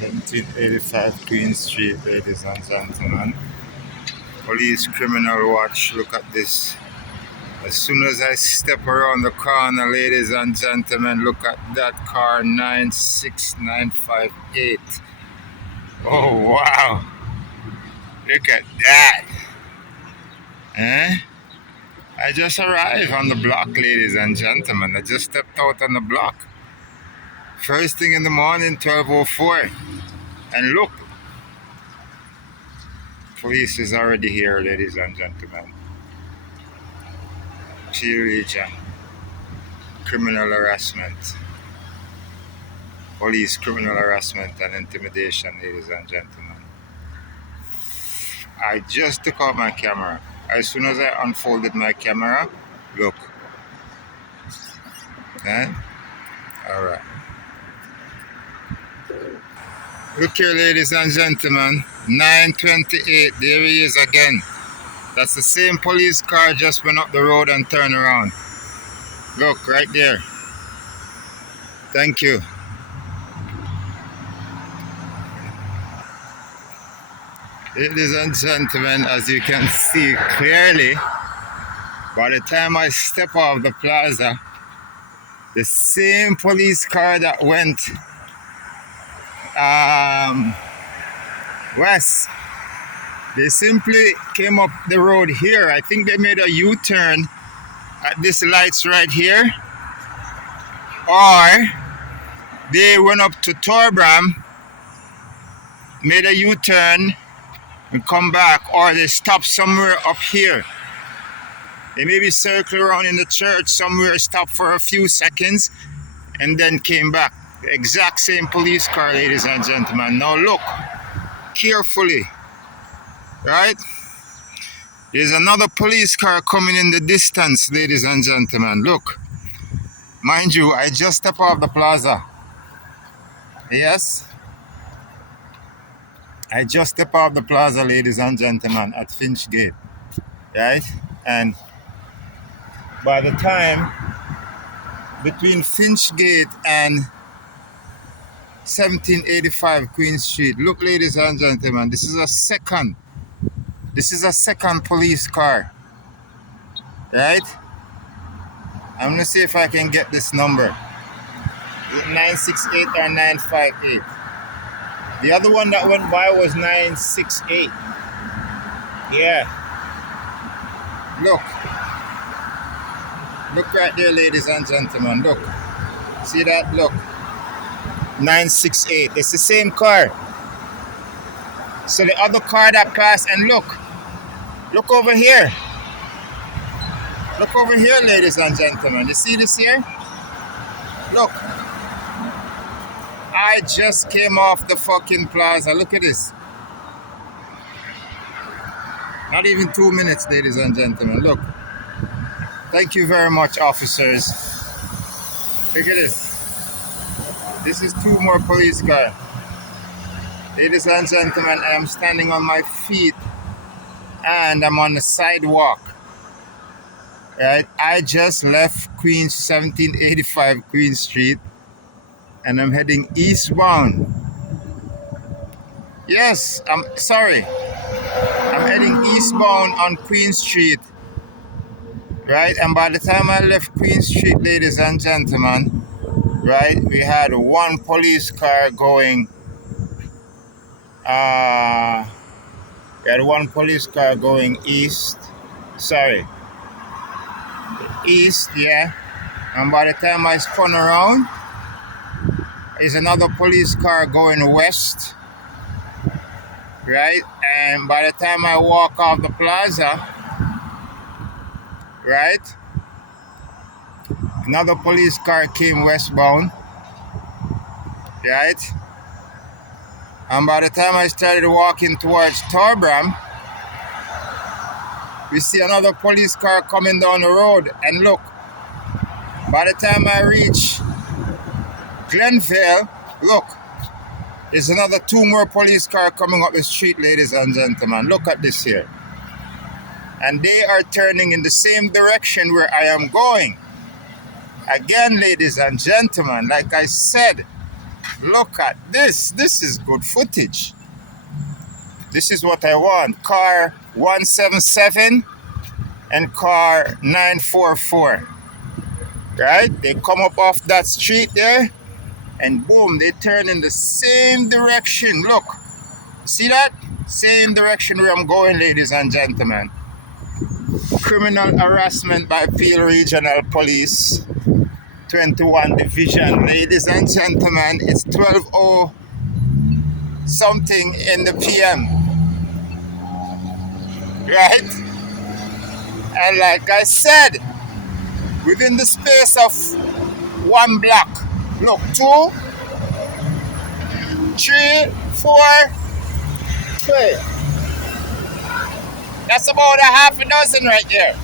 1785 Queen Street, ladies and gentlemen. Police criminal watch. Look at this. As soon as I step around the corner, ladies and gentlemen, look at that car 96958. Oh wow. Look at that. Eh? I just arrived on the block, ladies and gentlemen. I just stepped out on the block. First thing in the morning, 12:04. And look, police is already here, ladies and gentlemen. G region, criminal harassment, police criminal harassment and intimidation, ladies and gentlemen. I just took out my camera. As soon as I unfolded my camera, look. Okay? All right. Look here, ladies and gentlemen. 9:28. There he is again. That's the same police car just went up the road and turned around. Look, right there. Thank you. Ladies and gentlemen, as you can see clearly, by the time I step off the plaza, the same police car that went west, they simply came up the road here. I think they made a U-turn at this lights right here, or they went up to Torbram, made a U-turn and come back, or they stopped somewhere up here. They maybe circled around in the church somewhere, stopped for a few seconds, and then came back. The exact same police car, ladies and gentlemen. Now look carefully, right? There's another police car coming in the distance, ladies and gentlemen. Look, mind you, I just stepped off the plaza. Yes, I just stepped off the plaza, ladies and gentlemen, at Finch Gate, right? And by the time between Finch Gate and 1785 Queen Street, look, ladies and gentlemen, this is a second police car, right? I'm gonna see if I can get this number. Is it 968 or 958? The other one that went by was 968. Yeah. Look right there, ladies and gentlemen. Look. See that? Look. 968. It's the same car. So the other car that passed, and look over here. Look over here, ladies and gentlemen. You see this here? Look. I just came off the fucking plaza. Look at this. Not even 2 minutes, ladies and gentlemen. Look. Thank you very much, officers. Look at this. This is 2 more police cars. Ladies and gentlemen, I am standing on my feet and I'm on the sidewalk. Right? I just left 1785 Queen Street and I'm heading eastbound. Yes, I'm sorry. I'm heading eastbound on Queen Street. Right? And by the time I left Queen Street, ladies and gentlemen, right, we had one police car going east. Sorry. East, yeah. And by the time I spun around, there's another police car going west. Right? And by the time I walk off the plaza, right, another police car came westbound, right? And by the time I started walking towards Torbram, we see another police car coming down the road. And look, by the time I reach Glenvale, look, there's another 2 more police car coming up the street, ladies and gentlemen. Look at this here. And they are turning in the same direction where I am going. Again, ladies and gentlemen, like I said, Look at this. This is good footage. This is what I want. Car 177 and car 944. Right? They come up off that street there and boom, they turn in the same direction. Look, see that? Same direction where I'm going, ladies and gentlemen. Criminal harassment by Peel Regional Police 21 Division. Ladies and gentlemen, it's 12:00 something in the PM. Right? And like I said, within the space of one block, look, 2, 3, 4, 5. That's about a half a dozen right there.